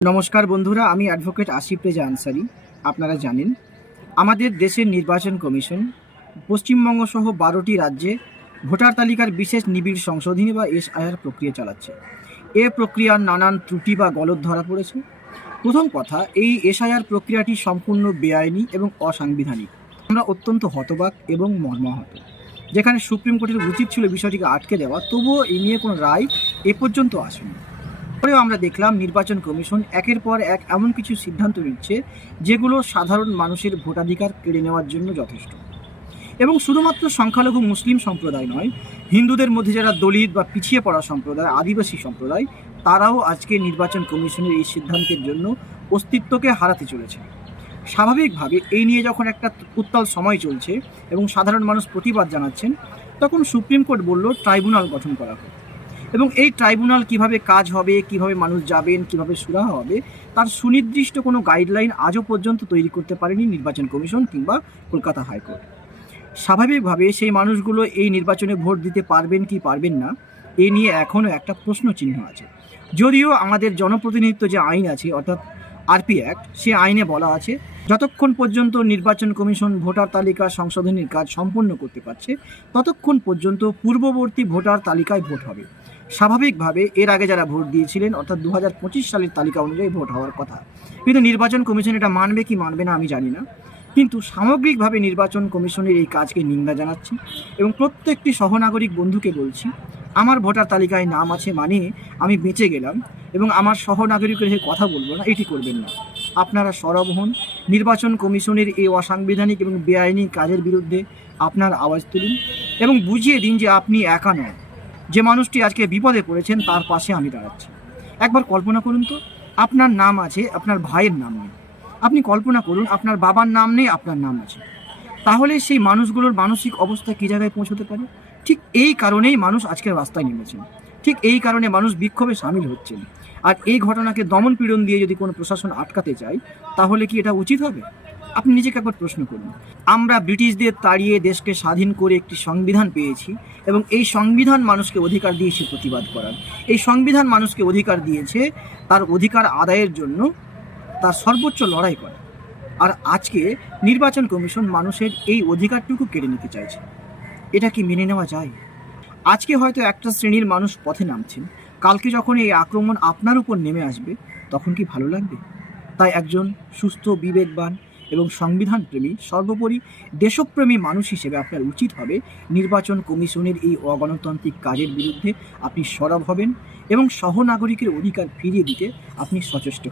নমস্কার বন্ধুরা, আমি অ্যাডভোকেট আসিফ রেজা আনসারি। আপনারা জানেন আমাদের দেশের নির্বাচন কমিশন পশ্চিমবঙ্গ সহ 12টি রাজ্যে ভোটার তালিকার বিশেষ নিবিড় সংশোধনী বা এসআইআর প্রক্রিয়া চালাচ্ছে। এ প্রক্রিয়ার নানান ত্রুটি বা গলদ ধরা পড়েছে। প্রথম কথা, এই এসআইআর প্রক্রিয়াটি সম্পূর্ণ বেআইনি এবং অসাংবিধানিক। আমরা অত্যন্ত হতবাক এবং মর্মাহত। যেখানে সুপ্রিম কোর্টের উচিত ছিল বিষয়টিকে আটকে দেওয়া, তবুও এ নিয়ে কোনো রায় এ পর্যন্ত আসেনি। পরেও আমরা দেখলাম নির্বাচন কমিশন একের পর এক এমন কিছু সিদ্ধান্ত নিচ্ছে যেগুলো সাধারণ মানুষের ভোটাধিকার কেড়ে নেওয়ার জন্য যথেষ্ট। এবং শুধুমাত্র সংখ্যালঘু মুসলিম সম্প্রদায় নয়, হিন্দুদের মধ্যে যারা দলিত বা পিছিয়ে পড়া সম্প্রদায়, আদিবাসী সম্প্রদায়, তারাও আজকে নির্বাচন কমিশনের এই সিদ্ধান্তের জন্য অস্তিত্বকে হারাতে চলেছে। স্বাভাবিকভাবে এই নিয়ে যখন একটা উত্তাল সময় চলছে এবং সাধারণ মানুষ প্রতিবাদ জানাচ্ছেন, তখন সুপ্রিম কোর্ট বলল ট্রাইব্যুনাল গঠন করা হোক। এবং এই ট্রাইব্যুনাল কিভাবে কাজ হবে, কিভাবে মানুষ যাবেন, কিভাবে সুরাহা হবে, তার সুনির্দিষ্ট কোনো গাইডলাইন আজও পর্যন্ত তৈরি করতে পারেনি নির্বাচন কমিশন কিংবা কলকাতা হাইকোর্ট। স্বাভাবিকভাবে সেই মানুষগুলো এই নির্বাচনে ভোট দিতে পারবেন কি পারবেন না, এ নিয়ে এখনও একটা প্রশ্ন চিহ্ন আছে। যদিও আমাদের জনপ্রতিনিধিত্ব যে আইন আছে, অর্থাৎ আরপি অ্যাক্ট, সে আইনে বলা আছে যতক্ষণ পর্যন্ত নির্বাচন কমিশন ভোটার তালিকা সংশোধনের কাজ সম্পন্ন করতে পারছে, ততক্ষণ পর্যন্ত পূর্ববর্তী ভোটার তালিকায় ভোট হবে। স্বাভাবিকভাবে এর আগে যারা ভোট দিয়েছিলেন, অর্থাৎ 2025 সালের তালিকা অনুযায়ী ভোট হওয়ার কথা। কিন্তু নির্বাচন কমিশন এটা মানবে কি মানবে না আমি জানি না, কিন্তু সামগ্রিকভাবে নির্বাচন কমিশনের এই কাজকে নিন্দা জানাচ্ছি এবং প্রত্যেকটি সহনাগরিক বন্ধুকে বলছি, আমার ভোটার তালিকায় নাম আছে মানে আমি বেঁচে গেলাম এবং আমার সহনাগরিকের হয়ে কথা বলবো না, এটি করবেন না। আপনারা সরব হন, নির্বাচন কমিশনের এই অসাংবিধানিক এবং বেআইনি কাজের বিরুদ্ধে আপনার আওয়াজ তুলুন এবং বুঝিয়ে দিন যে আপনি একা নন। যে মানুষটি আজকে বিপদে পড়েছেন তার পাশে আমি দাঁড়াচ্ছি। একবার কল্পনা করুন তো, আপনার নাম আছে, আপনার ভাইয়ের নাম নেই। আপনি কল্পনা করুন আপনার বাবার নাম নেই, আপনার নাম আছে। তাহলে সেই মানুষগুলোর মানসিক অবস্থা কী জায়গায় পৌঁছতে পারে? ঠিক এই কারণেই মানুষ আজকের রাস্তায় নেমেছেন, ঠিক এই কারণে মানুষ বিক্ষোভে সামিল হচ্ছেন। আর এই ঘটনাকে দমন পীড়ন দিয়ে যদি কোনো প্রশাসন আটকাতে চায়, তাহলে কি এটা উচিত হবে? আপনি নিজেকে একবার প্রশ্ন করুন। আমরা ব্রিটিশদের তাড়িয়ে দেশকে স্বাধীন করে একটি সংবিধান পেয়েছি এবং এই সংবিধান মানুষকে অধিকার দিয়েছে প্রতিবাদ করার। এই সংবিধান মানুষকে অধিকার দিয়েছে তার অধিকার আদায়ের জন্য তার সর্বোচ্চ লড়াই করা। আর আজকে নির্বাচন কমিশন মানুষের এই অধিকারটুকু কেড়ে নিতে চাইছে। এটা কি মেনে নেওয়া যায়? আজকে হয়তো একটা শ্রেণীর মানুষ পথে নামছেন, কালকে যখন এই আক্রমণ আপনার উপর নেমে আসবে, তখন কি ভালো লাগবে? তাই একজন সুস্থ, বিবেকবান এবং সংবিধান প্রেমী, সর্বোপরি দেশপ্রেমী মানুষ হিসেবে আপনার উচিত হবে নির্বাচন কমিশনের এই অগণতান্ত্রিক কাজের বিরুদ্ধে আপনি সরব হবেন এবং সহনাগরিকের অধিকার ফিরিয়ে দিতে আপনি সচেষ্ট হবেন।